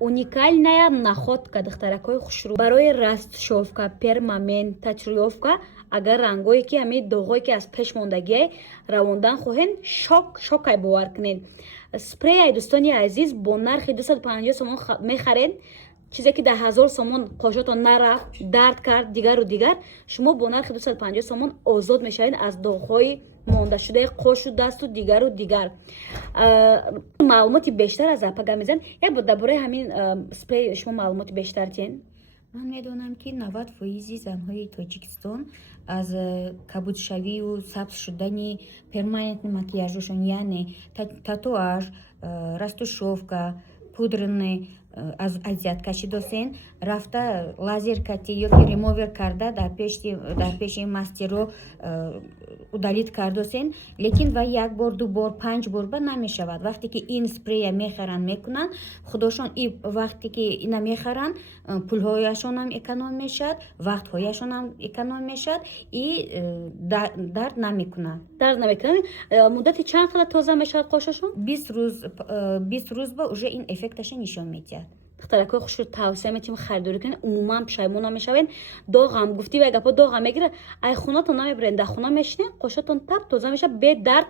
уникальная находка духтаракҳои хушрӯ барои растшовка, пермамент, тачриёвка. Агар рангое ки ҳамин доғое ки аз пеш мондагие равондан хоҳед, шокай бовар кунед. Спреяи дӯстони азиз бо нархи 250 сомон мехаред. чизе ки 1000 сомон қошотон нарафт, дард кард, дигару дигар, шумо бо нархи 250 сомон озод мешавед аз доғҳои мондашудаи қошу дасту дигару дигар. маълумоти бештар аз апага мезанед. Як бор дар бораи ҳамин спрей шумо маълумоти бештар тиен? ман медонам ки 90% занҳои тоҷикистон аз кабудшавию сабз шудани перманентни макияжушон, яъне татуаж, растушевка, пудрни аз азияткашӣ досен, рафта лазеркатӣ ёки ремовер карда дар пеши мастеро удалит кардосен, лекин ва як бор, ду бор, 5 бор ба намешавад. вақте ки ин спрея мехаранд мекунанд, худошон вақте ки ина мехаранд, пулҳояшонам эконом мешад, вақтҳояшонам эконом мешад и дард намекунад. Дард намекунад. муддати чанд қадр тоза мешавад қошашон? 20 рӯз ба уже ин эффекташа нишон медиҳад. духтаракҳои хушрӯ тавсия метиҳем харидорӣ кунед, умуман пушаймон намешавед. доғам гуфти ва гапо доғам мегира, ай хунатон намебаред, дар хуна мешинед, қошатон таб тоза мешавад бе дард,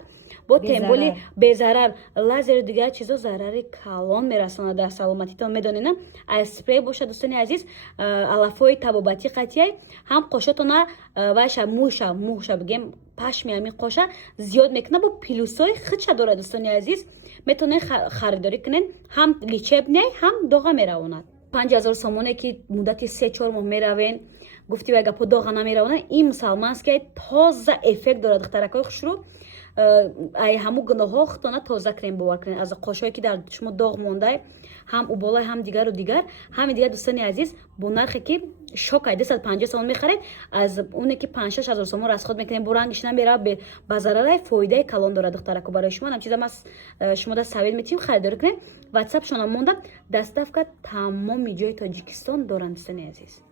бо темболи безарар. лазеру дигар чизо зарари калон мерасонад дар саломатитон, медонед. ай спрей бошад дӯстони азиз, алафҳои табобатӣ қатъияй, ҳам қошатона ваша муша бигем пашми ҳамин қоша зиёд мекунад, бо плюсҳои хича дорад дӯстони азиз. метавонед харидорӣ кунед, ҳам личебне, ҳам доға меравонад. 5000 сомоне ки муддати 3-4 моҳ меравен, гуфти ва гапо доға намеравонад, ин мусалманст ки тоза эффект дорад духтаракҳои хушрӯ. ай ҳамун гуноҳҳо худтона тоза крем бовар кунед аз қошое ки дар шумо доғ мондай, ҳам убола, ҳам дигару дигар. ҳамин дигар дӯстони азиз, бо нархе ки шокай 250 сомон мехаред, аз оне ки 5-6 ҳазор сомон расход мекунед, бо рангиш намерав, ба зарарай фоидаи калон дорад духтарако. барои шумо ҳамчизам аз шумо дар савед метиҳем харидорӣ кунед. ватсапшонам монда, доставка тамоми ҷои Тоҷикистон доранд дӯстони азиз.